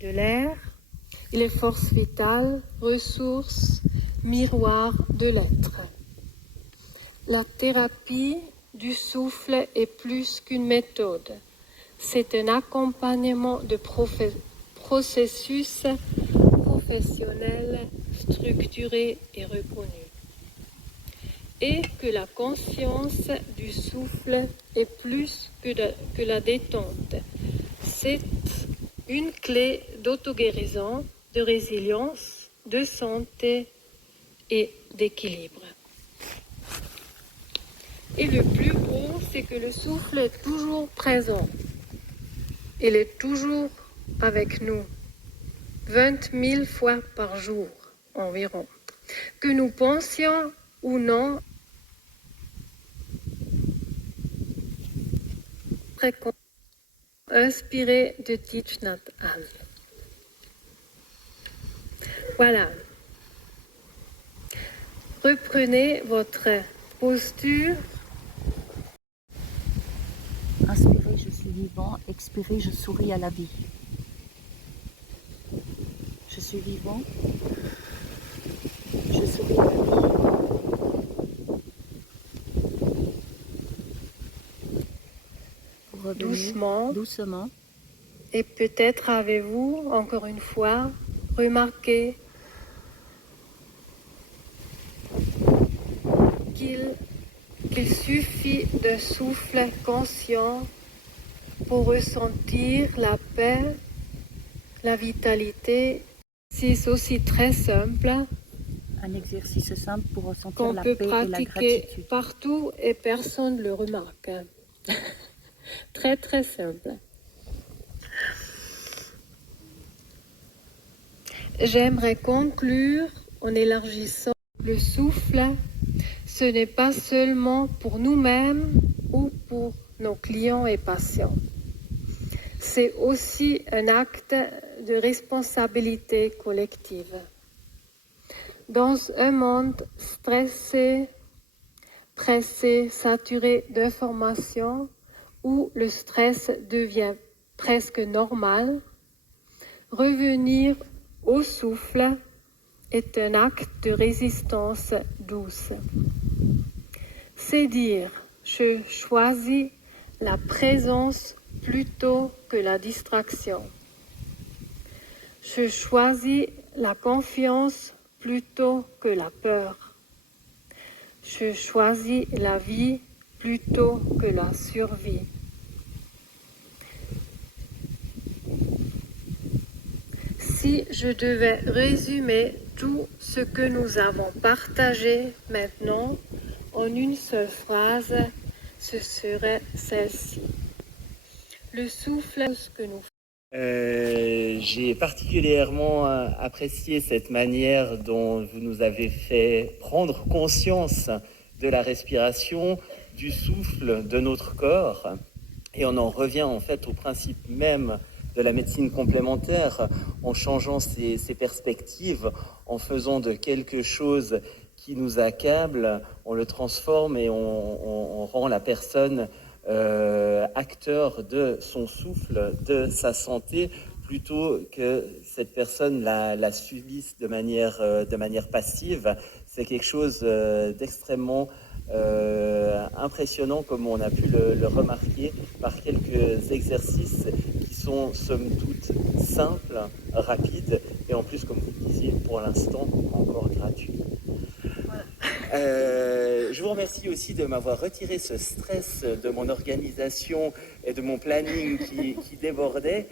de l'air, il est force vitale, ressource, miroir de l'être. La thérapie du souffle est plus qu'une méthode. C'est un accompagnement de processus professionnel structuré et reconnu. Et que la conscience du souffle est plus que la détente. C'est une clé d'auto-guérison, de résilience, de santé et d'équilibre. Et le plus beau, c'est que le souffle est toujours présent. Il est toujours avec nous, 20 000 fois par jour environ. Que nous pensions ou non, inspiré de Thich Nhat Hanh. Voilà. Reprenez votre posture. Inspirez, je suis vivant. Expirez, je souris à la vie. Je suis vivant. Je souris à la vie. Revenez Doucement. Doucement. Et peut-être avez-vous, encore une fois, remarqué qu'il suffit d'un souffle conscient pour ressentir la paix, la vitalité. C'est aussi très simple. Un exercice simple pour ressentir qu'on la peut paix et la pratiquer gratitude. partout et personne ne le remarque. Très très simple. J'aimerais conclure en élargissant le souffle. Ce n'est pas seulement pour nous-mêmes ou pour nos clients et patients. C'est aussi un acte de responsabilité collective. Dans un monde stressé, pressé, saturé d'informations, où le stress devient presque normal, revenir au souffle est un acte de résistance douce. C'est dire, je choisis la présence plutôt que la distraction. Je choisis la confiance plutôt que la peur. Je choisis la vie plutôt que la survie. Si je devais résumer tout ce que nous avons partagé maintenant en une seule phrase, ce serait celle-ci. Le souffle, ce que nous J'ai particulièrement apprécié cette manière dont vous nous avez fait prendre conscience de la respiration, du souffle de notre corps. Et on en revient en fait au principe même de la médecine complémentaire, en changeant ses perspectives, en faisant de quelque chose qui nous accable, on le transforme et on rend la personne acteur de son souffle, de sa santé, plutôt que cette personne la subisse de manière passive. C'est quelque chose d'extrêmement impressionnant, comme on a pu le remarquer par quelques exercices qui sont somme toute simples, rapides et en plus, comme vous le disiez, pour l'instant encore gratuits. Je vous remercie aussi de m'avoir retiré ce stress de mon organisation et de mon planning qui débordait.